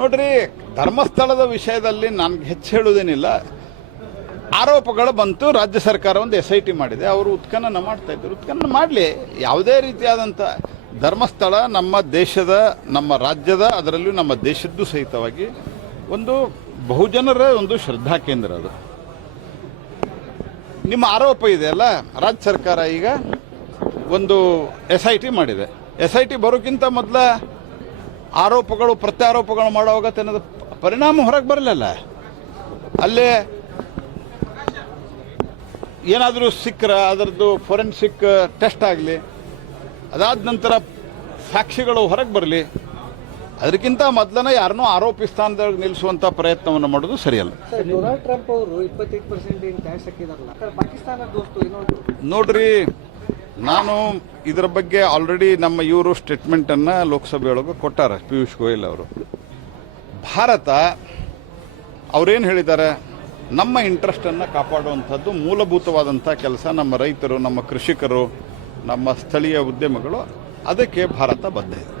ನೋಡ್ರಿ, ಧರ್ಮಸ್ಥಳದ ವಿಷಯದಲ್ಲಿ ನನಗೆ ಹೆಚ್ಚು ಹೇಳುವುದೇನಿಲ್ಲ. ಆರೋಪಗಳು ಬಂತು, ರಾಜ್ಯ ಸರ್ಕಾರ ಒಂದು SIT ಮಾಡಿದೆ, ಅವರು ಉತ್ಖನನ ಮಾಡ್ತಾ ಇದ್ದರು. ಉತ್ಖನನ ಮಾಡಲಿ. ಯಾವುದೇ ರೀತಿಯಾದಂಥ ಧರ್ಮಸ್ಥಳ ನಮ್ಮ ದೇಶದ, ನಮ್ಮ ರಾಜ್ಯದ, ಅದರಲ್ಲೂ ನಮ್ಮ ದೇಶದ್ದು ಸಹಿತವಾಗಿ ಒಂದು ಬಹುಜನರ ಒಂದು ಶ್ರದ್ಧಾ ಕೇಂದ್ರ ಅದು. ನಿಮ್ಮ ಆರೋಪ ಇದೆಯಲ್ಲ, ರಾಜ್ಯ ಸರ್ಕಾರ ಈಗ ಒಂದು SIT ಮಾಡಿದೆ. SIT ಬರೋಕ್ಕಿಂತ ಮೊದಲ ಆರೋಪಗಳು ಪ್ರತ್ಯಾರೋಪಗಳು ಮಾಡುವಾಗ ತನ್ನದ ಪರಿಣಾಮ ಹೊರಗೆ ಬರಲಿಲ್ಲ. ಅಲ್ಲೇ ಏನಾದರೂ ಸಿಕ್ಕರೆ ಅದರದ್ದು ಫೊರೆನ್ಸಿಕ್ ಟೆಸ್ಟ್ ಆಗಲಿ, ಅದಾದ ನಂತರ ಸಾಕ್ಷಿಗಳು ಹೊರಗೆ ಬರಲಿ. ಅದಕ್ಕಿಂತ ಮೊದಲನೇ ಯಾರನ್ನೂ ಆರೋಪಿ ಸ್ಥಾನದಾಗ ನಿಲ್ಲಿಸುವಂಥ ಪ್ರಯತ್ನವನ್ನು ಮಾಡೋದು ಸರಿಯಲ್ಲ. ಡೊನಾಲ್ಡ್ ಟ್ರಂಪ್ ಅವರು 25% ಟ್ಯಾಕ್ಸ್ ಹಾಕಿದಾರಲ್ಲ, ಪಾಕಿಸ್ತಾನ ದೋಸ್ತು ನೋಡ್ರಿ, ನಾನು ಇದರ ಬಗ್ಗೆ ಆಲ್ರೆಡಿ ನಮ್ಮ ಇವರು ಸ್ಟೇಟ್ಮೆಂಟನ್ನು ಲೋಕಸಭೆಯೊಳಗೆ ಕೊಟ್ಟಾರೆ, ಪಿಯೂಷ್ ಗೋಯಲ್ ಅವರು. ಭಾರತ ಅವರೇನು ಹೇಳಿದ್ದಾರೆ, ನಮ್ಮ ಇಂಟ್ರೆಸ್ಟನ್ನು ಕಾಪಾಡುವಂಥದ್ದು ಮೂಲಭೂತವಾದಂಥ ಕೆಲಸ. ನಮ್ಮ ರೈತರು, ನಮ್ಮ ಕೃಷಿಕರು, ನಮ್ಮ ಸ್ಥಳೀಯ ಉದ್ಯಮಗಳು, ಅದಕ್ಕೆ ಭಾರತ ಬದ್ಧ ಇದೆ.